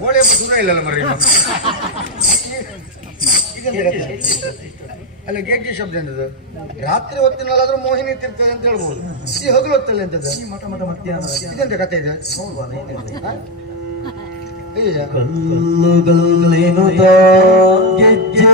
ಹೋಳಿ ಹಬ್ಬ ದೂರ ಇಲ್ಲಲ್ಲ? ಅಲ್ಲ ಗೆಜ್ಜೆ ಶಬ್ದ ಎಂತದ್ದು ರಾತ್ರಿ ಹೊತ್ತಿನಲ್ಲಾದ್ರೂ ಮೋಹಿನಿ ತಿರ್ತದೆ ಅಂತ ಹೇಳ್ಬೋದು. ಈ ಹಗಲು ಹೊತ್ತಲ್ಲಿ ಎಂತದ್ದು ಮಠ ಮಠ ಮಧ್ಯಾಹ್ನ ಇದೆಂತ ಕತೆ ಇದೆ? ಕಲ್ಲುಗಳೇನು ಗೆಜ್ಜೆ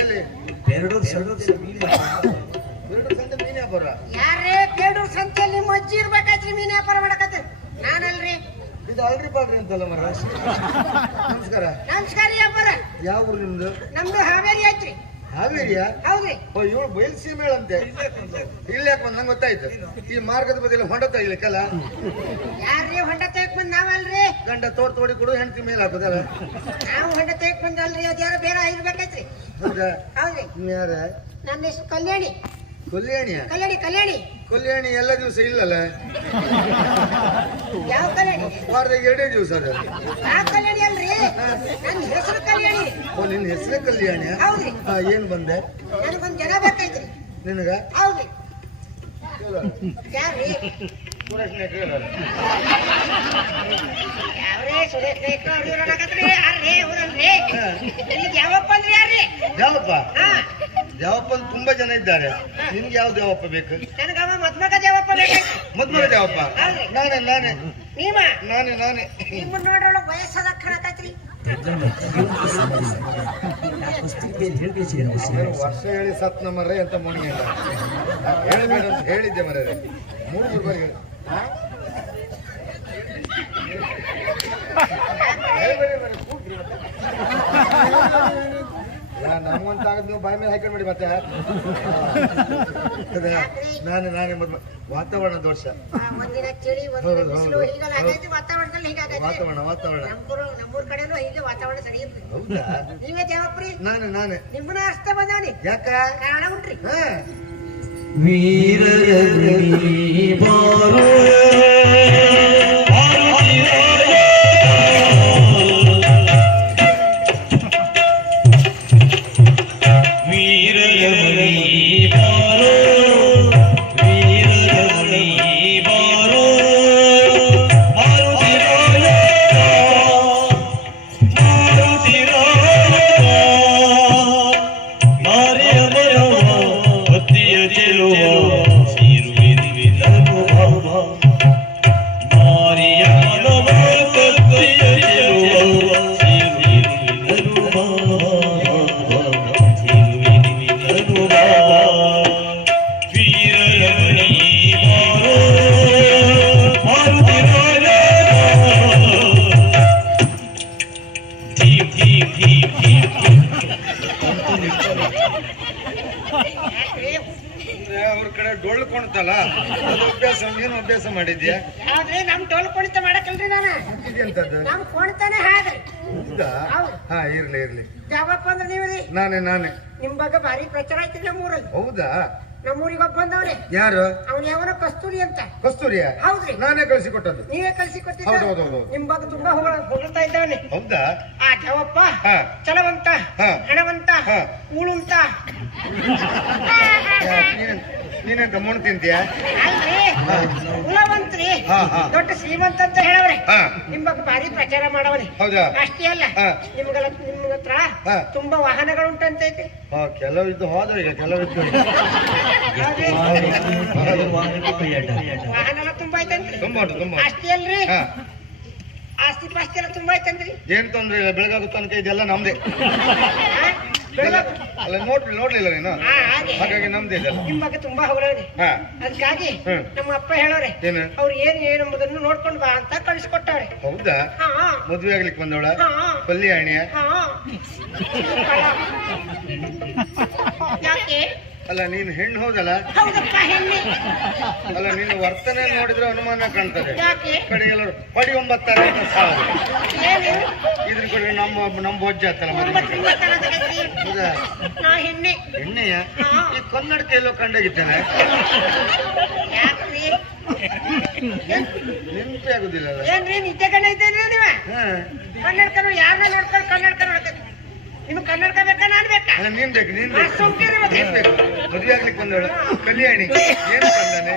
ಎಲ್ಲಿ? ಎರಡು ಎರಡು ಎರಡು ಸಂತೆ ಮೀನು ವ್ಯಾಪಾರ? ಯಾರೇ ಕೇಡು ಸಂತೆಯಲ್ಲಿ ಮಜ್ಜಿ ಇರ್ಬೇಕಾಯ್ತ್ರಿ ಮೀನ್ ವ್ಯಾಪಾರ ಮಾಡಕತ್ತೆ. ನಾನಲ್ರಿ. ಇದು ಅಲ್ರಿ ಪಾಡ್ರಿ ಅಂತಲ್ಲ ಮರ? ನಮಸ್ಕಾರ. ನಮಸ್ಕಾರ ವ್ಯಾಪಾರ. ಯಾವ ಊರು ನಿಮ್ದು? ನಮ್ದು ಹಾವೇರಿ ಐತ್ರಿ. ಹಾವೇರಿಯಾ? ಹೌದ್ರಿ. ಓ ಇವಳು ಬಯಲು ಸೀಮೆಳಂತೆ ಇಲ್ಲಿ ಯಾಕೆ ಬಂದ್ ನಂಗೆ ಗೊತ್ತಾಯ್ತು. ಈ ಮಾರ್ಗದ ಬದಲು ಹೊಂಡ ತೆಗಿಲಿಕ್ಕಲ್ಲ? ಯಾರ್ರಿ ಹೊಂಡ ತೆಗ್ ಬಂದ್ ನಾವಲ್ರಿ? ಗಂಡ ತೋರ್ ತೋಡಿ ಕೊಡು ಹೆಂಡತಿ ಮೇಲೆ ಹಾಕೋದಲ್ಲ ನಾವು ಹೊಂಡ ತೆಗ್ ಬಂದಲ್ರಿ ಅದ್ಯಾರ ಬೇರೆ ಇರ್ಬೇಕಾಯ್ತ್ರಿ ಹೌದಾ? ಹೌದ್ರಿ. ನೀವ್ ಯಾರ? ನನ್ನ ಹೆಸರು ಕಲ್ಯಾಣಿ. ಕೊಲ್ಯಾಣಿಯ? ಕಲ್ಯಾಣಿ ಕಲ್ಯಾಣಿ. ಕೊಲ್ಯಾಣಿ ಎಲ್ಲ ದಿವಸ ಇಲ್ಲಲ್ಲ? ಯಾವ ಕಲ್ಯಾಣಿ? ವಾರದಾಗ ಎರಡೇ ದಿವಸ ಅದು. ಯಾವ ಕಲ್ಯಾಣಿ ಅಲ್ರಿ? ನನ್ನ ಹೆಸರು ಕಲ್ಯಾಣಿ. ಓ ನಿನ್ನ ಹೆಸರೇ ಕಲ್ಯಾಣಿ ಹೌದ್ರಿ. ಹಾ ಏನ್ ಬಂದೆ? ನನಗೊಂದ್ ಜನ ಬೇಕಾಯ್ತ್ರಿ. ನಿನಗ? ಹೌದ್ರಿ. ಯಾರ್ರಿ? ದೇವಪ್ಪ ಹಾ. ದೇವಪ್ಪ ತುಂಬಾ ಜನ ಇದ್ದಾರೆ. ನಿಮ್ಗೆ ಯಾವ ದೇವಪ್ಪ ಬೇಕು? ಮದ್ಮಗ ದೇವಪ್ಪ ಮದ್ಮಗ ದೇವಪ್ಪ? ನಾನೇ ನಾನೇ. ನಾನೇ ನಾನೇ. ನಿಮ್ಮ ನೋಡ್ರೊಳ ವಯಸ್ಸಾದ ಕಾಣಕತ್ರಿ ವರ್ಷ ಹೇಳಿ ಸತ್ ನಮ್ಮರ್ರೆ ಅಂತ ಮಣಿ ಅಂತ ಹೇಳಬೇಡ ಅಂತ ಹೇಳಿದ್ದೆ ಮರ ಮೂರು ಮೂರು ಬಾರಿ ಹೇಳಿ. ಹಾ? ಹೇಳ್ಬೇಡಿ ಮಾರ್ರೆ, ಕೂಗ್ರಿ ಮತ್ತೆ. ನಾ- ನಮ್ಮಂತ ಆಗದ್ ನೀವು ಬಾಯಿ ಮೇಲೆ ಹಾಕೊಂಡ್ಬಿಡಿ ಮತ್ತೆ. ನಾನೇ ನಾನೇ ಮದ್ವೆ ವಾತಾವರಣ ದೋಷ. ಒಂದಿನ ಚಳಿ ಒಂದಿನ ಹೌದು, ಬಿಸಿಲು ಹೌದು. ಹೀಗೆಲ್ಲ ಆಗೈತಿ ವಾತಾವರಣದಲ್ಲಿ ಹೀಗಾಗೈತಿ ವಾತಾವರಣ ವಾತಾವರಣ. ನಮ್ಮೂರು ನಮ್ಮೂರ್ ಕಡೆನೂ ಹೀಗೆ ವಾತಾವರಣ ಸರಿ ಇರ್ತದೆ ಹೌದಾ? ನೀವೇ ಜವಾಬ್ರಿ. ನಾನು ನಾನೇ. ನಿಮ್ಮನ್ನ ಅರ್ಥ ಬಂದವನಿ. ಯಾಕ? ಕಾರಣ ಉಂಟ್ರಿ. ವೀರ ವೀರರಗಣಿ ಬಾರೋ. ಡೊಳ್ಳು ಕೊಣ್ತಲ್ಲ ಅದು ಅಭ್ಯಾಸ ನೀನು ಅಭ್ಯಾಸ ಮಾಡಿದ್ಯಾ? ಆದ್ರೆ ನಮ್ ಟೋಲ್ ಕುಣಿತ ಮಾಡಕಲ್ರಿ ನಾನು. ಇದೆಂತದ್ದು ನಮ್ ಕುಣಿತಾನೆ ಹಾಡ್ರಿ. ಹೌದಾ? ಹೌದು. ಹಾ ಇರ್ಲಿ ಇರ್ಲಿ. ಯಾವಪ್ಪ ಅಂದ್ರೆ ನೀವ್ರಿ? ನಾನೇ ನಾನೇ. ನಿಮ್ ಬಗ್ಗೆ ಭಾರಿ ಪ್ರಚಾರ ಐತ್ರಿ ನಮ್ಮೂರಲ್ಲಿ. ಹೌದಾ? ನಮ್ಮೂರಿಗೆ ಒಬ್ಬ ಬಂದವ್ರಿ. ಯಾರು? ಅವ್ನ ಯಾವನ ಕಸ್ತೂರಿ ಅಂತ. ಕಸ್ತೂರಿಯ? ಹೌದ್ರಿ. ನಾನೇ ಕಳಿಸಿ ಕೊಟ್ಟದ್ದು ನೀವೇ ಕಳ್ಸಿ ಹೌದು, ಹೌದು, ಹೌದು. ಕೊಟ್ಟಿದ್ದ ನಿಮ್ ಬಗ್ಗೆ ತುಂಬಾ ಹೊಗಳ ಹೊಗಳ್ತಾ ಇದ್ದಾವನೆ ಹೌದಾ? ಆ ದೇವಪ್ಪ ಹಾ. ಚಲವಂತ ಹಾ. ಹಣವಂತ ಹಾ. ನೀನೆಂತ ಮುಣ್ ತಿಂತೀಯ ಅಲ್ರಿ ಉಳವಂತ್ರಿ ಹಾ, ಹಾ. ದೊಡ್ಡ ಶ್ರೀಮಂತ ಅಂತ ಹೇಳವ್ರಿ ಹಾ. ನಿಮ್ ಬಗ್ಗೆ ಭಾರಿ ಪ್ರಚಾರ ಮಾಡವ್ರಿ ಹೌದಾ ಅಷ್ಟೇ ಅಲ್ಲ ಹಾ. ನಿಮ್ಗ ಹತ್ರ ಹಾ. ತುಂಬಾ ವಾಹನಗಳು ಉಂಟಂತೈತಿ ಹಾ ಕೆಲವಿದ್ದು ಹೋದ್ರು ಈಗ? ಪರ್ಯಟ ವಾಹನ ಎಲ್ಲ ತುಂಬಾ ಐತಂತ್ರಿ ತುಂಬಾ ಉಂಟು ತುಂಬಾ ಉಂಟು. ಅಷ್ಟೇ ಅಲ್ರಿ ಹಾ ಆಸ್ತಿ ಪಾಸ್ತಿ ಎಲ್ಲ ತುಂಬಾ ಐತಂತ್ರಿ ಏನ್ ತೊಂದ್ರೆ ಇಲ್ಲ ಬೆಳಗಾಗ ತನಕ ಇದೆಲ್ಲ ನಮ್ದೇ ಹಾ? ಅಲ್ಲ ನೋಡ್ ನೋಡ್ಲಿಲ್ಲ ನೀನು? ಹಾ, ಹಾಗೆ. ಹಾಗಾಗಿ ನಮ್ದು ಇದೆಲ್ಲ ನಿಮ್ಮ ಬಗ್ಗೆ ತುಂಬಾ ಹೊಗಳವ್ರಿ ಹಾ. ಅದಕ್ಕಾಗಿ ಹ್ಮ್. ನಮ್ಮ ಅಪ್ಪ ಹೇಳೋರೆ ಏನು? ಅವ್ರು ಏನ್ ಏನೆಂಬುದನ್ನು ನೋಡ್ಕೊಂಡ್ ಬಾ ಅಂತ ಕಳಿಸ್ಕೊಟ್ಟವ್ರೆ. ಹೌದಾ? ಹಾ. ಮದ್ವೆ ಆಗ್ಲಿಕ್ಕೆ ಬಂದವಳ? ಹಾ. ಕಲ್ಯಾಣಿಯ ಹಾ. ಯಾಕೆ? ಅಲ್ಲ ನೀನು ಹೆಣ್ಣು ಹೋದಲ್ಲ ಹೌದಪ್ಪ ಹೆಣ್ಣೆ. ಅಲ್ಲ ನಿನ್ನ ವರ್ತನೆ ನೋಡಿದ್ರೆ ಅನುಮಾನ ಕಾಣ್ತದೆ. ಯಾಕೆ? ಕಡೆ ಎಲ್ಲರೂ ಪಡಿ ಒಂಬತ್ತಾರೆ ಅಂತ ಸಾವು? ಏನು? ಇದ್ರ ಕಡೆ ನಮ್ಮ ನಮ್ಮ ಬೊಜ್ಜ ಆತಲ್ಲ ಮದುವೆ ಒಂಬತ್ತು ಮೂವತ್ತಾರದೈತಿ. ಹೌದಾ? ನಾ ಹೆಣ್ಣೆ. ಎಣ್ಣೆಯ ಹಾ. ಈ ಕನ್ನಡಕ್ಕೆ ಎಲ್ಲೋ ಕಂಡಾಗಿದ್ದೇನೆ? ಯಾಕ್ರಿ? ನೆನಪೇ ಆಗುದಿಲ್ಲ ಏನ್ರಿ ನಿದ್ದೆ ಕಣ್ಣ ಇದ್ದೇನೆ ನೀವ? ಹಾ. ಕನ್ನಡಕ ಯಾರನ್ನ ನೋಡ್ಕೊಂಡು ಕನ್ನಡಕ ನಿಮ್ಗೆ ಕನ್ನಡಕ ಬೇಕಾ ನಾನು ಬೇಕಾ? ಅಲ್ಲ ನೀನ್ ಬೇಕು ನೀನ್ ನಾ ಬೇಕು ಸುಮ್ಕಿರಿ ಮತ್ತೆ. ನೀನ್ ಬೇಕು. ಮದುವೆ ಆಗ್ಲಿಕ್ಕೆ ಬಂದವಳು. ಕಲ್ಯಾಣಿ. ಏನು ಕಂದಾನೆ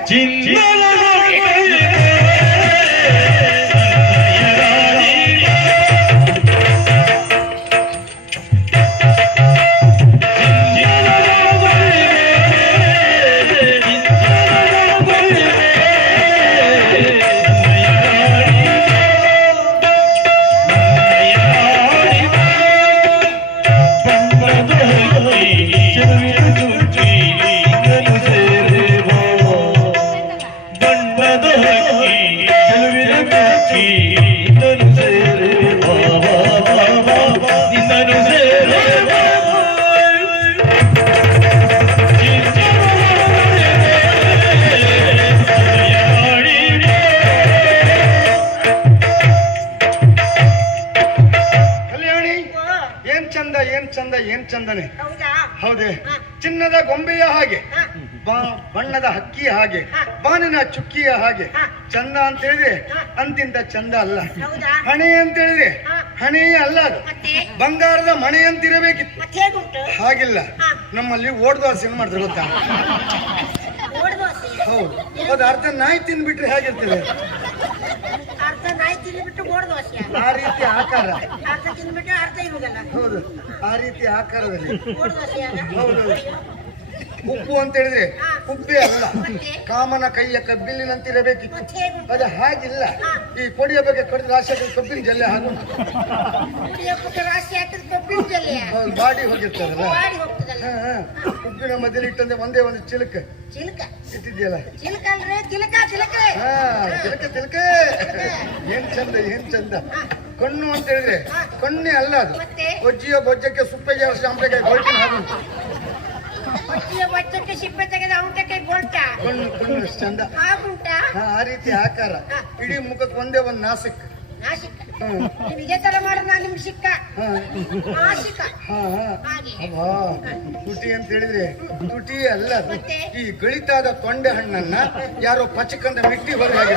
ಏನ್ ಚಂದ ಏನ್ ಚಂದ ಏನ್ ಚಂದನೆ? ಹೌದಾ? ಚಿನ್ನದ ಗೊಂಬೆಯ ಹಾಗೆ ಬಾ- ಬಣ್ಣದ ಹಕ್ಕಿಯ ಹಾಗೆ. ಬಾನಿನ ಚುಕ್ಕಿಯ ಹಾಗೆ. ಚಂದ ಅಂತ ಹೇಳಿದ್ರೆ. ಅಂತಿಂತ ಚಂದ ಅಲ್ಲ. ಹಣೆ ಅಂತ ಹೇಳಿದ್ರೆ. ಹಣೆಯೇ ಅಲ್ಲ ಅದು. ಬಂಗಾರದ ಮಣೆ ಅಂತಿರಬೇಕಿತ್ತು. ಹಾಗಿಲ್ಲ. ನಮ್ಮಲ್ಲಿ ಓಡ್ದಾಸ ಏನ್ ಮಾಡ್ತಾರೆ ಗೊತ್ತಾ? ಹೌದು. ಅದು ಅರ್ಧ ನಾಯಿ ತಿಂದ್ಬಿಟ್ರೆ ಹೇಗಿರ್ತದೆ? ಅರ್ಧ ನಾಯಿ ತಿಂದ್ಬಿಟ್ಟು ಓಡ್ದೋಸೆ ಆ ರೀತಿ ಆಕಾರ. ಅರ್ಧ ತಿಂದ್ಬಿಟ್ಟು ಅರ್ಧ ಇರುವುದಲ್ಲ. ಹೌದು. ಆ ರೀತಿ ಆಕಾರದಲ್ಲಿ. ಹೌದು ಉಪ್ಪು ಅಂತ ಹೇಳಿದ್ರೆ ಉಪ್ಪೇ ಅಲ್ಲ. ಕಾಮನ ಕೈಯ ಕಬ್ಬಿಲಿನಂತಿರಬೇಕಿತ್ತು. ಅದು ಹಾಗಿಲ್ಲ. ಈ ಕೊಡಿಯ ಬಗ್ಗೆ ಕಡಿದ ರಾಶಿ ಕಬ್ಬಿನ ಜಲ್ಲೆ ಪುಟ್ಟ ರಾಶಿ ಹಾಕಿದ ಕಬ್ಬಿನ ಜಲ್ಲೆ ಬಾಡಿ ಹೋಗಿರ್ತದಲ್ಲ ಉಪ್ಪಿನ ಮಧ್ಯದಲ್ಲಿ ಇಟ್ಟಂತೆ ಒಂದೇ ಒಂದು ಚಿಲಕ. ಚಿಲ್ಕ. ಇಟ್ಟಿದ್ಯಲ್ಲ ಚಿಲ್ಕ ಅಲ್ರಿ ಚಿಲಕ ಚಿಲಕ್ರೆ ಹಾ ಚಿಲಕ ಚಿಲಕ. ಏನ್ ಚಂದ ಏನ್ ಚಂದ. ಕಣ್ಣು ಅಂತ ಹೇಳಿದ್ರೆ ಕಣ್ಣೆ ಅಲ್ಲ ಅದು. ಬೊಜ್ಜಿಯ ಬೊಜ್ಜಕ್ಕೆ ಸುಪ್ಪೆಗೆ ಶಾಂಪೆಗೆ ಗೊಳ್ಟಿನ ಹಾಗುಂಟು ಬಚ್ಚಿಯ ಬಚ್ಚಕ್ಕೆ ಸಿಪ್ಪೆ ತೆಗೆದ ಔಟಕ್ಕೆ ಗೋಲ್ಟ ಕಣ್ಣು ಕಣ್ಣು ಚಂದ. ಆ ರೀತಿ ಆಕಾರ. ಇಡೀ ಮುಖಕ್ಕೆ ಒಂದೇ ಒಂದು ನಾಸಕ್ಕೆ ನೀವು ಇದೇ ತರ ಮಾಡಿದ್ರೆ ನಾನು ನಿಮ್ಗೆ ಸಿಕ್ಕ. ಆ ಹಾಗೆ. ತುಟಿ ಅಂತ ಹೇಳಿದ್ರೆ ತುಟಿ ಅಲ್ಲ ಮತ್ತೆ? ಈ ಗಳಿತಾದ ತೊಂಡೆ ಹಣ್ಣನ್ನ ಯಾರೋ ಪಚಕಂದ ಮಿಟ್ಟಿ ಹೊರಗೆ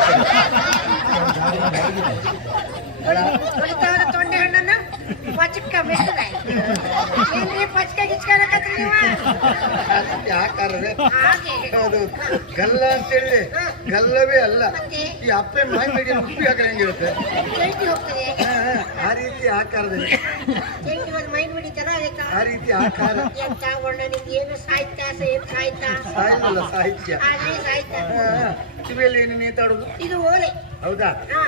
ತೊಂಡೆ ಹಣ್ಣನ್ನ ಪಚಕ್ಕ ಮೆಟ್ಟದ ಏನ್ರಿ ಪಚಕ ಗಿಚ್ಕ ಅನ್ನಕತ್ರಿ ನೀವು ಆಕಾರವೇ ಹೌದು ಗಲ್ಲ ಅಂತ ಹೇಳಿ ಗಲ್ಲವೇ ಅಲ್ಲ ಈ ಅಪ್ಪೆ ಮೈ ಮೇಡಿ ಉಪ್ಪಿ ಹಾಕಿ ಆ ರೀತಿ ಆಕಾರದಲ್ಲಿ ಒಂದು ಮೈನ್ ಬಿಡಿತಾರ ಅದಕ್ಕೆ ಆ ರೀತಿ ಆಕಾರ ಎಂತ ಒಳ್ಳೆ ನಿಮ್ಗೆ ಏನು ಸಾಹಿತ್ಯ ಸೇಮ್ ಸಾಹಿತ್ಯ ಸಾಹಿತ್ಯ ಸಾಹಿತ್ಯ ಹಾ. ಕಿವಿಯಲ್ಲಿ ಏನು ನೇತಾಡುದು ಇದು ಓಲೆ ಹೌದಾ?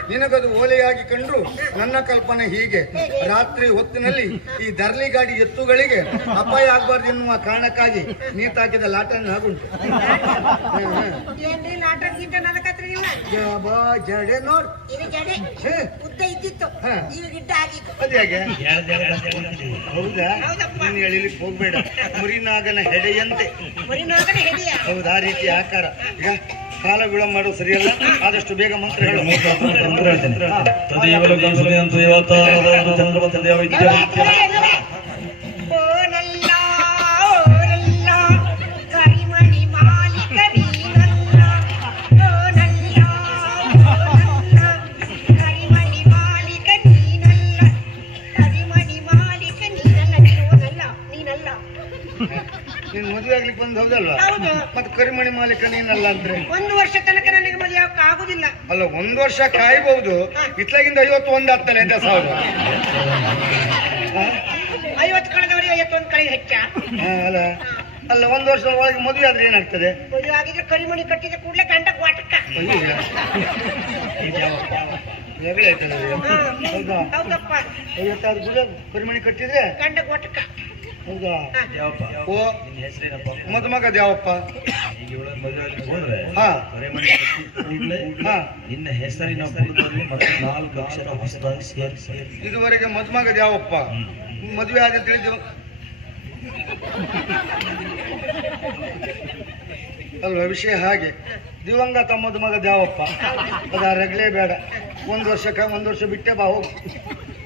ನಿನಗದು ಓಲೆಯಾಗಿ ಕಂಡ್ರು? ನನ್ನ ಕಲ್ಪನೆ ಹೀಗೆ. ರಾತ್ರಿ ಹೊತ್ತಿನಲ್ಲಿ ಈ ದರ್ಲಿ ಗಾಡಿ ಎತ್ತುಗಳಿಗೆ ಅಪಾಯ ಆಗ್ಬಾರ್ದು ಎನ್ನುವ ಕಾರಣಕ್ಕಾಗಿ ನೀತಾಕಿದ ಲಾಟನ್ ಆಗುಂಟು. ಜಡೆ ನೋಡ್. ಹೌದಾ. ನೀನು ಎಳಿಲಿಕ್ಕೆ ಹೋಗ್ಬೇಡ. ಮುರಿನಾಗನ ಹೆಡೆಯಂತೆ. ಮರಿನಾಗನೆ ಹೆಡಿಯ. ಹೌದಾ ರೀತಿ ಆಕಾರ. ಈಗ ಕಾಲ ವಿಳಂಬ ಮಾಡೋದು ಸರಿಯಲ್ಲ. ಆದಷ್ಟು ಬೇಗ ಮಂತ್ರ ಹೇಳು. ಓನಲ್ಲ ಮದುವೆ ಆಗ್ಲಿಕ್ಕೆ ಬಂದು ಹೌದಲ್ವಾ? ಹೌದು. ಮತ್ತೆ ಕರಿಮಣಿ ಮಾಲೀಕ ನೀನಲ್ಲ ಅಂದ್ರೆ? ಒಂದು ವರ್ಷ ತನಕ ನನಗೆ ಮದುವೆ ಆಗುದಿಲ್ಲ. ಅಲ್ಲ ಒಂದ್ ವರ್ಷ ಕಾಯ್ಬಹುದು ಇತ್ಲಾಗಿಂದ ಐವತ್ತು ಒಂದ್ ಹತ್ತಲ್ಲ ಎಂತ ಸಾವಿರ ಐವತ್ತು ಕಳೆದವರಿಗೆ ಐವತ್ತೊಂದು ಕಳೆ ಹೆಚ್ಚ. ಅಲ್ಲ. ಅಲ್ಲ ಒಂದ್ ವರ್ಷ ಒಳಗೆ ಮದುವೆ ಆದ್ರೆ ಏನಾಗ್ತದೆ? ಮದುವೆ ಆಗಿದ್ರೆ ಕರಿಮಣಿ ಕಟ್ಟಿದ ಕೂಡಲೇ ಗಂಡ ಕ್ವಾಟಕ್ಕ ಅಯ್ಯಯ್ಯ. ಜಗಳ ಆಯ್ತಲ್ಲ ಇದು. ಹೌದಾ? ಹೌದಪ್ಪ. ಐವತ್ತಾರು ಗುಡ ಕರಿಮಣಿ ಕಟ್ಟಿದ್ರೆ? ಗಂಡ ವಾಟಕ್ಕ. ಹೌದಾ ಯಾವಪ್ಪ ಓ ನಿನ್ನ ಹೆಸರೇನಪ್ಪ? ಮದುಮಗ ದ್ಯಾವಪ್ಪ ಈಗ ಇವಳ ಮದುವೆ ಆಗಿ ಹೋದ್ರೆ ಹಾ. ಮನೆ ಕೂಡ್ಲೆ ಹಾ. ನಿನ್ನ ಹೆಸರಿನ ಮತ್ತೆ ನಾಲ್ಕು ಅಕ್ಷರ ಹೊಸದಾಗಿ ಸೇರಿಸಿ. ಇದುವರೆಗೆ ಮದುಮಗ ದ್ಯಾವಪ್ಪ ಮದುವೆ ಆದ ತಿಳಿದು ಅಲ್ವಾ ವಿಷಯ ಹಾಗೆ? ದಿವಂಗತ ಮದುಮಗ ದ್ಯಾವಪ್ಪ ಅದ ರಗ್ಲೇ ಬೇಡ. ಒಂದು ವರ್ಷಕ್ಕ ಒಂದು ವರ್ಷ ಬಿಟ್ಟೆ ಬಾ ಹೋಗು.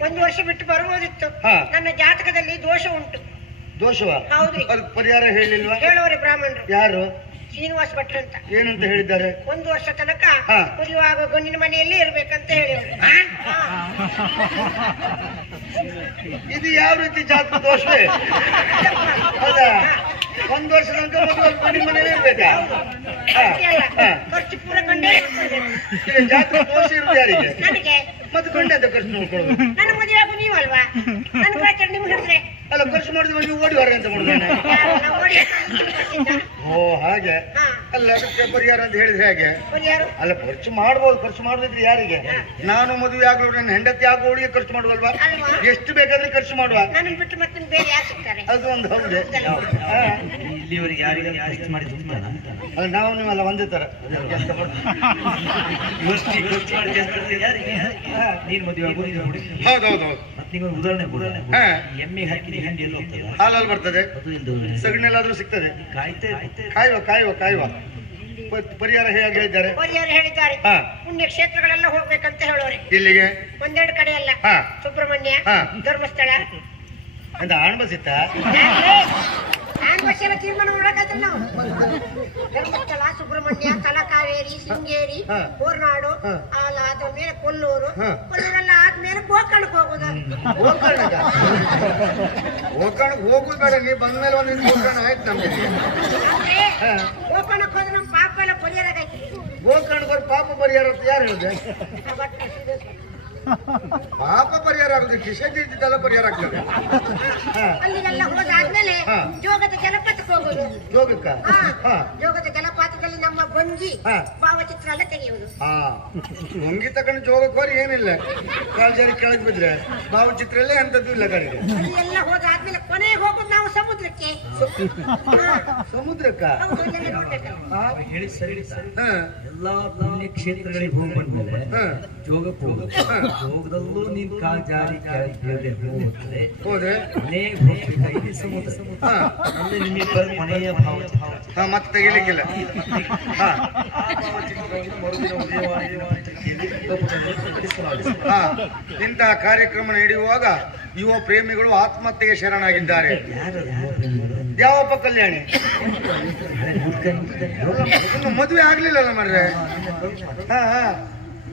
ಒಂದು ವರ್ಷ ಬಿಟ್ಟು ಬರ್ಬೋದಿತ್ತು ಹಾ. ನನ್ನ ಜಾತಕದಲ್ಲಿ ದೋಷ ಉಂಟು. ದೋಷವ? ಹೌದ್ರಿ. ಅದಕ್ಕೆ ಪರಿಹಾರ ಹೇಳಿಲ್ವಾ? ಹೇಳುವರೆ ಬ್ರಾಹ್ಮಣರು. ಯಾರು? ಶ್ರೀನಿವಾಸ ಭಟ್ರು ಅಂತ. ಏನಂತ ಹೇಳಿದ್ದಾರೆ? ಒಂದು ವರ್ಷ ತನಕ ಹಾ. ಗಂಡಿನ ಮನೆಯಲ್ಲಿ ಇರ್ಬೇಕಂತ ಹೇಳಿ ಇದು ಯಾವ ರೀತಿ ಜಾತಕ ದೋಷವೇ ಹೌದಾ? ಒಂದ್ ವರ್ಷ ತನಕ ಮದುವೆ ಮನೇಲಿ ಇರ್ಬೇಕಾ? ಹಾ, ಹಾ. ಖರ್ಚು ಪೂರ ಗಂಡೇ ಈಗ ಜಾತಕ ದೋಷ ಇರ್ತಾರೆ ಯಾರಿಗೆ? ನನಗೆ ಮತ್ತೆ ಗಂಡ ಅಂತ ಖರ್ಚು ನೋಡ್ಕೊಳ್ಳೋದು. ನನ್ನ ಮದುವೆ ಆಗು ನನ್ನ ನಿಮ್ಗೆ ಹಿಡಿದ್ರೆ ಅಲ್ಲ ಖರ್ಚು ಮಾಡಿದ್ರೆ ನೀವು ಓಡಿ? ಓ ಹಾಗೆ. ಅಲ್ಲ ಅದಕ್ಕೆ ಪರಿಹಾರ ಅಂತ ಹೇಳಿದ್ರೆ ಹೇಗೆ? ಅಲ್ಲ ಖರ್ಚು ಮಾಡ್ಬೋದು ಖರ್ಚು ಮಾಡೋದಿದ್ರೆ ಯಾರಿಗೆ? ನಾನು ಮದುವೆ ಆಗ್ಲೋ ನನ್ನ ಹೆಂಡತಿ ಆಗೋ ಹುಡುಗಿ ಖರ್ಚು ಮಾಡುವಲ್ವಾ? ಎಷ್ಟು ಬೇಕಾದ್ರೆ ಖರ್ಚು ಮಾಡುವ. ನನ್ನನ್ನು ಬಿಟ್ಟು ಮತ್ತೆ ಬೇರೆ ಯಾರು ಸಿಗ್ತಾರೆ? ಅದು ಒಂದು ಹೌದು. ಇಲ್ಲಿವರೆಗೆ ಯಾರಿಗೆ ಟೆಸ್ಟ್ ಮಾಡಿ ನಾವು ನೀವೆಲ್ಲ ಒಂದೇ ತರ ಮಾಡಿ ಯಾರಿಗೆ? ನೀನ್ ಮದುವೆ ಆಗೋ ನೀನು ಹುಡುಗಿ ಹೌದೌದು ಮತ್ತೆ ನಿಮಗೆ ಉದಾಹರಣೆ ಕೊಡ. ಹಾ. ಎಮ್ಮೆ ಹಾಕಿದ ಹಿಂಡಿ ಎಲ್ಲ ಹೋಗ್ತದ? ಹಾಲಲ್ಲಿ ಬರ್ತದೆ. ಸಗಣಿಯಲ್ಲಾದ್ರೂ ಸಿಗ್ತದೆ. ಕಾಯ್ತಾ ಕಾಯುವ ಕಾಯುವ ಕಾಯುವ ಪರಿಹಾರ ಹೇಗೆ ಹೇಳಿದ್ದಾರೆ? ಪರಿಹಾರ ಹೇಳಿದ್ದಾರೆ. ಹಾ. ಪುಣ್ಯ ಕ್ಷೇತ್ರಗಳೆಲ್ಲ ಹೋಗ್ಬೇಕಂತ ಹೇಳೋರಿ. ಇಲ್ಲಿಗೆ ಒಂದೆರಡು ಕಡೆ ಅಲ್ಲ ಹಾ. ಸುಬ್ರಹ್ಮಣ್ಯ ಹಾ. ಧರ್ಮಸ್ಥಳ. ಅಂತ ಆಣ್ಬಸಿತ್ತ ನಾನು ಬಸ್ಸೆಲ್ಲ ತೀರ್ಮಾನ ಮಾಡಕ್ಕಾಗಲ್ಲ ನಾವು. ಧರ್ಮಸ್ಥಳ ಸುಬ್ರಹ್ಮಣ್ಯ ತಲಕಾವೇರಿ ಶೃಂಗೇರಿ. ಹೋರ್ನಾಡು ಅದ್ರ ಮೇಲೆ ಕೊಲ್ಲೂರು. ಕೊಲ್ಲೂರೆಲ್ಲ ಆದ್ಮೇಲೆ ಗೋಕರ್ಣಕ್ಕೆ ಹೋಗೋದು. ಗೋಕರ್ಣಗ ಗೋಕರ್ಣಕ್ಕೆ? ಹೋಗುದು ಬೇಡ ನೀವು ಬಂದ್ಮೇಲೆ ಒಂದು ಗೋಕರ್ಣ ಆಯ್ತು ನಮ್ಗೆ. ಗೋಕರ್ಣಕ್ಕೆ ಹೋದ್ರೆ ನಮ್ಮ ಪಾಪ ಎಲ್ಲ ಪರಿಹಾರ ಆಗೈತಿ ಗೋಕರ್ಣಕ್ಕೆ ಪಾಪ ಪರಿಹಾರ ಅಂತ ಯಾರು ಹೇಳಿದೆ? ಪಾಪ ಪರಿಹಾರ ಆಗುತ್ತೆ ಕಿಶನ್ ಇದ್ದಿದ್ದೆಲ್ಲ ಪರಿಹಾರ ಆಗ್ತದೆ. ಅಲ್ಲಿ ಅಲ್ಲಿಗೆಲ್ಲ ಹೋದಾದ್ಮೇಲೆ ಹಾ. ಜೋಗದ ಜಲಪಾತಕ್ಕೆ ಹೋಗೋದು. ಜೋಗಕ್ಕ? ಹಾ. ಹಾ. ಜೋಗದ ನಮ್ಮ ಬಂಜಿ ಹಾ. ಭಾವಚಿತ್ರ ಎಲ್ಲ ತೆಗೆಯುವುದು. ಹಾ. ಹೊಂಗಿ ತಗೊಂಡು ಜೋಗಕ್ಕೆ ಹೋರಿ ಏನಿಲ್ಲ. ಕಾಲ್ಜಾರಿ ಕೆಳಗೆ ಬಿದ್ರೆ ಭಾವಚಿತ್ರಲ್ಲೇ ಅಂತದ್ದು ಇಲ್ಲ ಕಡೆಗೆ. ಅಲ್ಲಿ ಎಲ್ಲ ಹೋದಾದ್ಮೇಲೆ ಕೊನೆಗೆ ಹೋಗೋದು ನಾವು ಸಮುದ್ರಕ್ಕೆ. ಹಾ. ಸಮುದ್ರಕ್ಕ? ಹೌದು, ಅಲ್ಲೆಲ್ಲ ನೋಡ್ಬೇಕಲ್ಲ. ಹಾ. ಹೇಳಿ ಸರಿ ಸರಿ. ಹಾ. ಎಲ್ಲಾ ಪುಣ್ಯ ಕ್ಷೇತ್ರಗಳಿಗೆ ಹೋಗಿ ಬಂದ್ಮೇಲೆ ಹಾ. ಜೋಗಕ್ಕೆ ಹೋಗು ಜೋಗದಲ್ಲೂ ನೀನ್ ಕಾಲ್ ಜಾರಿ ಕೆಳಗೆ ಬೀಳದೆ ಹೋಗ್ತದೆ ಹೋದ್ರೆ? ಮನೆಗೆ ಹೋಗ್ಬೇಕು. ಇಲ್ಲಿ ಸಮುದ್ರ. ಹಾ. ಅಲ್ಲಿ ನಿಮ್ಮಿಬ್ಬರ ಮನೆಯ ಭಾವ ಹಾ, ಮತ್ತೆ ತೆಗಿಲಿಕ್ಕಿಲ್ಲ. ಹಾ. ಇಂತಹ ಕಾರ್ಯಕ್ರಮ ನಡೆಯುವಾಗ ಯುವ ಪ್ರೇಮಿಗಳು ಆತ್ಮಹತ್ಯೆಗೆ ಶರಣಾಗಿದ್ದಾರೆ? ಯಾವಪ್ಪ ಕಲ್ಯಾಣಿ? ಇನ್ನು ಮದುವೆ ಆಗ್ಲಿಲ್ಲಲ್ಲ ಮರ್ರೆ. ಹಾ ಹಾ.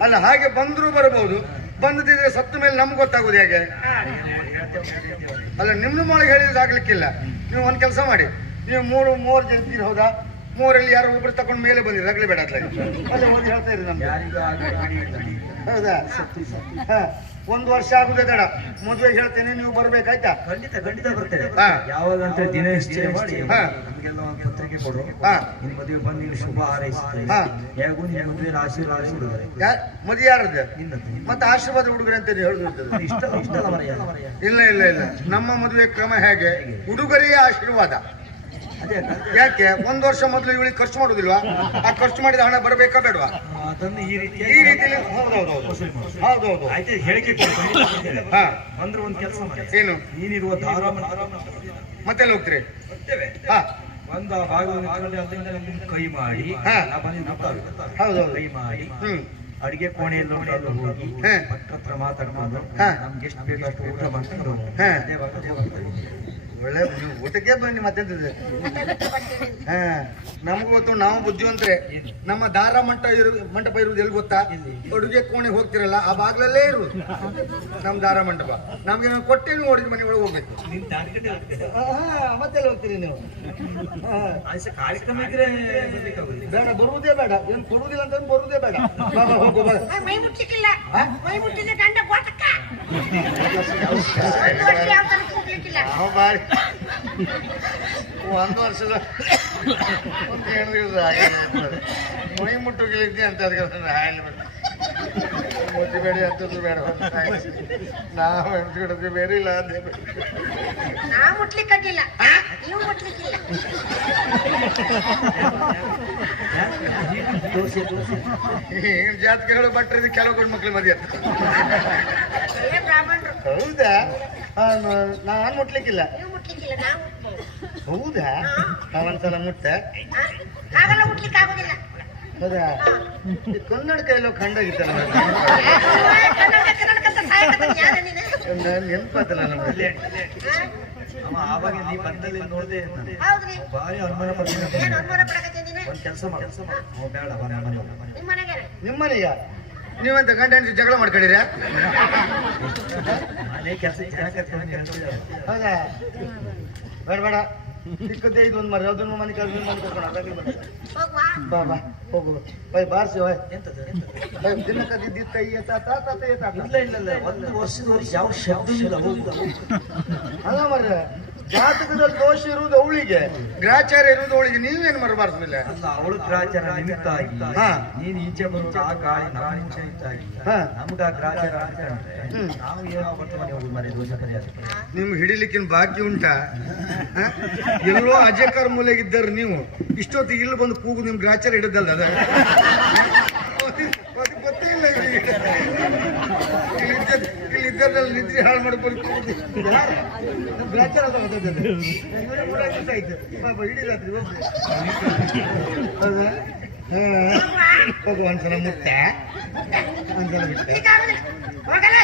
ಅಲ್ಲ, ಹಾಗೆ ಬಂದ್ರು ಬರಬಹುದು. ಬಂದಿದ್ರೆ ಸತ್ತ ಮೇಲೆ ನಮ್ಗೆ ಗೊತ್ತಾಗುದು ಹೇಗೆ? ಅಲ್ಲ ನಿಮ್ಮ ಮೊಳಗೆ ಹೇಳಿದ್ರೆ ಆಗ್ಲಿಕ್ಕಿಲ್ಲ. ನೀವು ಒಂದ್ ಕೆಲಸ ಮಾಡಿ. ನೀವು ಮೂರು ಮೂರು ಜನ ಹೌದಾ? ಮೂರಲ್ಲಿ ಯಾರೋ ಒಬ್ರು ತಗೊಂಡು ಮೇಲೆ ಬಂದಿರಿ ರಗಳೆ ಬೇಡ ಅಲ್ಲೇ ಒಂದು ಹೇಳ್ತಾ ಇರಿ ನಮ್ಗೆ. ಹೌದಾ? ಹಾಂ ಒಂದು ವರ್ಷ ಆಗುದೇ ಬೇಡ. ಮದುವೆ ಹೇಳ್ತೇನೆ ನೀವು ಬರ್ಬೇಕಾಯ್ತಾ? ಖಂಡಿತ ಖಂಡಿತ ಬರ್ತೇನೆ. ಯಾವಾಗ ಅಂತ ದಿನ ನಿಶ್ಚಯ ಮಾಡಿ. ನಮಗೆಲ್ಲ ಒಂದು ಪತ್ರಿಕೆ ಕೊಡು ನಿಮ್ಮ ಮದುವೆ ಬಂದು ನೀವು ಶುಭ ಹಾರೈಸಿ. ಹೇಗೂ ಮದುವೆ ಆಶೀರ್ವಾದ ಹುಡುಗರೆ ಮದುವೆ ಯಾರದ್ದು? ಮತ್ತೆ ಆಶೀರ್ವಾದ ಹುಡುಗರೆ ಅಂತ ಹೇಳುದು ಇಷ್ಟ ಇಷ್ಟ ಇಲ್ಲ ಇಲ್ಲ ಇಲ್ಲ. ನಮ್ಮ ಮದುವೆ ಕ್ರಮ ಹೇಗೆ? ಹುಡುಗರಿಗೆ ಆಶೀರ್ವಾದ. ಅದೇ. ಯಾಕೆ? ಒಂದ್ ವರ್ಷ ಮೊದಲು ಇವಳಿಗೆ ಖರ್ಚು ಮಾಡುದಿಲ್ವಾ? ಆ ಖರ್ಚು ಮಾಡಿದ ಹಣ ಬರಬೇಕಾ ಬೇಡವಾ? ಅದನ್ನು ಈ ರೀತಿ ಈ ರೀತಿಯಲ್ಲಿ ಹೌದೌದು ಹೌದೌದು. ಆಯ್ತು ಹೇಳಿಕೆ ಕೊಡು ಖಂಡಿತ ಕೊಡ್ತೇನೆ. ಹಾ. ಅಂದ್ರೆ ಒಂದು ಕೆಲಸ ಮಾಡಿ. ಏನು? ನೀನಿರುವ ಧಾರಾಮ ಮತ್ತೆಲ್ಲ ಹೋಗ್ತೀರಿ? ಹಾ. ಒಂದು ಆ ಭಾಗವನ್ನು ಕೈ ಮಾಡಿ. ಹಾ. ಬಂದು ನಿಂತಾವೆ. ಹೌದೌದು. ಕೈ ಮಾಡಿ. ಹ್ಮ್. ಅಡಿಗೆ ಕೋಣೆಯಲ್ಲಿ ಹೋಗಿ. ಭಟ್ರ ಹತ್ರ ಮಾತಾಡ್ಕೊಂಡು ಹಾ. ನಮ್ಗೆ ಎಷ್ಟು ಬೇಕಷ್ಟು ಊಟ ಮಾಡ್ಕೊಂಡು ಹಾ. ಅದೇ ಭಾಗ ಹೋಗ್ತೇವೆ. ಒಳ್ಳೆ ನೀವು ಊಟಕ್ಕೆ ಬನ್ನಿ ಮತ್ತೆ. ಹಾ ನಮಗೂ ಗೊತ್ತು ನಾವು ಬುದ್ಧಿವಂತರೆ. ನಮ್ಮ ದಾರ ಮಂಟ ಇರು ಮಂಟಪ ಇರುವುದು ಎಲ್ಲಿ ಗೊತ್ತಾ? ಅಡುಗೆ ಕೋಣೆ ಹೋಗ್ತಿರಲ್ಲ ಆ ಬಾಗ್ಲಲ್ಲೇ ಇರು ನಮ್ ದಾರ ಮಂಟಪ. ನಮ್ಗೆ ನಾವು ಕೊಟ್ಟೇನು ಓಡಿದ ಮನೆ ಒಳಗೆ ಹೋಗ್ಬೇಕು ಮತ್ತೆಲ್ಲ ಹೋಗ್ತೀರಿ ನೀವು. ಕಾರ್ಯಕ್ರಮ ಇದ್ರೆ ಬೇಡ ಬರುವುದೇ ಬೇಡ. ಏನು ಕೊಡುವುದಿಲ್ಲ ಅಂತ ಬರುವುದೇ ಬೇಡ. ಬಾ, ಬಾ, ಹೋಗು, ಬಾ. ಮೈ ಮುಟ್ಟಿಲ್ಲ? ಮೈ ಮುಟ್ಟಿದ್ರೆ ಗಂಡ ಗೋತಕ್ಕ ಒಂದು ವರ್ಷ ಯಾವ ತನಕ ಹೋಗ್ಲಿಕ್ಕಿಲ್ಲ ನಾವು ಬಾರಿ ಒಂದು ವರ್ಷದ ಒಂದು ಎರಡು ದಿವಸ ಆಗಿದೆ ಮೈ ಮುಟ್ಟುಗಿಲಿದ್ದೆ ಅಂತ ಅದಕ್ಕೆ ಹಾಯಲ್ ಮುಟ್ಟಿಬೇಡಿ ಅಂತದ್ದು ಬೇಡ ನಾವು ಎಣ್ಸ್ಕೊಡೋದು ಬೇರೆ ಇಲ್ಲ ಅದೇ ಬೇಡ. ನಾ ಮುಟ್ಲಿಕ್ಕೆ ಅಡ್ಡಿಲ್ಲ ನೀವು ಮುಟ್ಲಿಕ್ಕಿಲ್ಲ ದೋಸೆ ದೋಸೆ ಈಗಿನ ಜಾತಕಗಳು ಭಟ್ರಿದ್ದು ಕೆಲವು ಗಂಡು ಮಕ್ಳು ಮದುವೆ ಏ ಬ್ರಾಹ್ಮಣರು ಹೌದಾ ಆ, ನ- ನಾನ್ ಮುಟ್ಲಿಕ್ಕಿಲ್ಲ. ಹೌದಾ? ನಾವೊಂದ್ಸಲ ಮುಟ್ಟೆ ಹೌದಾ? ಈ ಕನ್ನಡ ಕೈಲೋ ನೀನು? ನೆನ್ಪಾತಲ್ಲ? ಅವ ಆವಾಗ ನೀ ಬಂದಲ್ಲಿ ನೋಡ್ದೆ ಹೌದ್ರಿ. ಭಾರಿ ಅನುಮಾನ ಪಡ್ತೀನಿ. ಒಂದ್ ಕೆಲಸ ಮಾಡ. ಬೇಡ ಮನೆ ನೀವಂತ ಗಂಡ ಹೆಂಡತಿ ಜಗಳ ಮಾಡ್ಕೊಂಡಿರ ಹೌದಾ? ಬೇಡ ಬೇಡ. ಚಿಕ್ಕದ್ದೇ ಇದು ಒಂದು ಮರ ಅದನ್ನು ಮನೆ ಕೆಲಸ ಮನೆ ಕರ್ಕೊಂಡು ಅದಾಗ್ಲಿ ಬೇಡ. ಬಾ ಬಾ ಹೋಗು ಬೈ ಬಾರ್ಸಿ ಹೋಯ್. ಬೈ ಈ ತಾತ ತಾತ ಇಲ್ಲ ಇಲ್ಲ ಒಂದು ವರ್ಷದವರೆಗೆ ಯಾವ ಶಬ್ದ ಇಲ್ಲ ಅಲ್ಲ ಮರ ಜಾತಕದಲ್ಲಿ ದೋಷ ಇರುವುದು ಅವಳಿಗೆ. ಗ್ರಾಚಾರ ಇರುವುದು ಅವಳಿಗೆ. ನೀವೇನು ಮರಬಾರ್ದಿಲ್ಲ ಅಲ್ಲ ಅವಳು ಗ್ರಾಚಾರ ನಿಮಿತ್ತ ಆಗಿ. ಹಾ. ನೀನ್ ಈಚೆ ಬರುವಾಗ ಆ ಗಾಳಿ ನಾನು ಈಚೆ ನಮ್ಗೆ ಆ ಗ್ರಾಚಾರ. ನಾವು ಏನೋ ಮನೆ ದೋಷ ಪರಿಹಾರ. ನಿಮ್ಗೆ ಹಿಡಿಲಿಕ್ಕಿನ ಬಾಕಿ ಉಂಟಾ? ಎಲ್ಲೋ ಅಜಕರ್ ಮೂಲೆಗಿದ್ದರು ನೀವು. ಇಷ್ಟೊತ್ತಿಗೆ ಇಲ್ಲಿ ಬಂದು ಕೂಗು ನಿಮ್ ಗ್ರಾಚಾರ ಹಿಡಿದಲ್ಲ ಅದ? ಅದು ಗೊತ್ತೇ ಇಲ್ಲ ಇವ್ರಿಗೆ. ಇಲ್ಲಿ ಇದ್ದದ್- ಇಲ್ಲಿ ನಿದ್ರೆ ಹಾಳು ಮಾಡ್ಕೊಂಡು ದಿವಸ ಆಯ್ತು. ಪಾಪ ಇಡೀ ರಾತ್ರಿ ಹೋಗ್ಲಿ. ಹೌದಾ? ಹಾ. ಹೋಗು ಒಂದ್ಸಲ ಮುಟ್ಟೆ. ಒಂದ್ಸಲ ಮುಟ್ಟೆ. ನೋಡಲ್ಲ